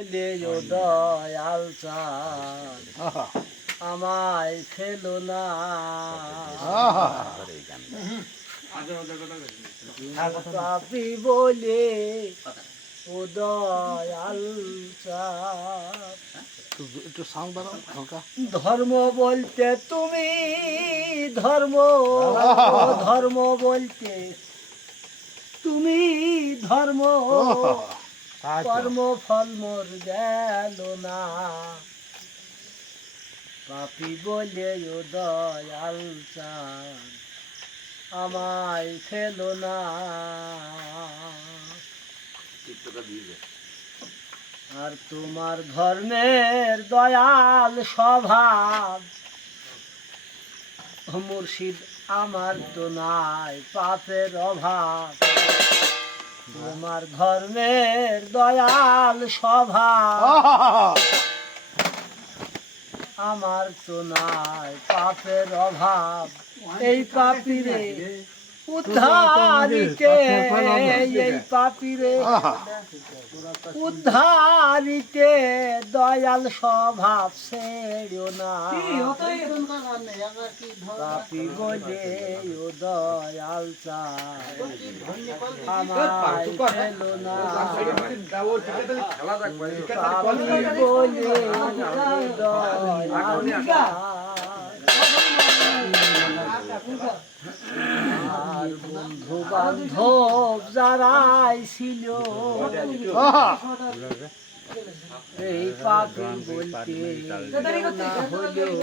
বলে ও দয়াল চাঁদ আমায় ফেলো না পাপি বলে ও দয়াল চাঁদ একটু সাউন্ড বাড়াও হালকা। ধর্ম বলতে তুমি ধর্ম ধর্ম বলতে তুমি ধর্ম কর্ম ফল মোর গেল না পাপি বলে ও দয়াল চাঁদ আমায় ফেলো না আর তোমার ধর্মের দয়াল স্বভাব মুর্শিদ আমার তো নাই পাপের অভাব তোমার ধর্মের দয়াল স্বভাব আমার তো নাই পাপের অভাব এই পাপীরে উদ্ধারিতে এই পাপীরে উদ্ধারিতে দয়াল স্বভাব ছেড়ো না পাপী বলে ও দয়াল চাঁদ আমায় ফেলো না পাপী বলে ও দয়াল আর বন্ধু বান্ধব যারাই ছিল এই পাপি বলতে না হলেও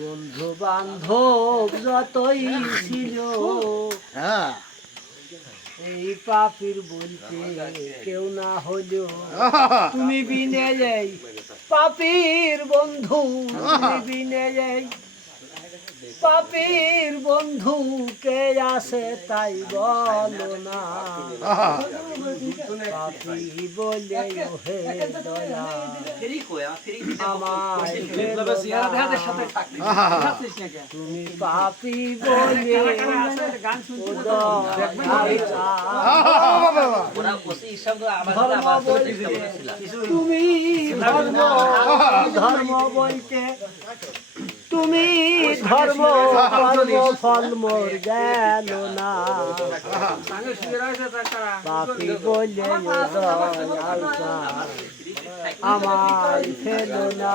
বন্ধু বান্ধব যতই ছিল এই পাপির বলতে কেউ না হলেও তুমি বিনে যাই পাপির বন্ধু তুমি বিনে যাই পাপির বন্ধু কে আসে তাই বলো না পাপি বলে হে দয়া আমায় ফেলো না। তুমি পাপি বলে ও দয়াল তুমি ধর্ম ধর্ম বলতে তুমি ধর্ম কর্ম ফল মোর গেল না পাপি বলে দয়াল চাঁদ আমায় ফেলো না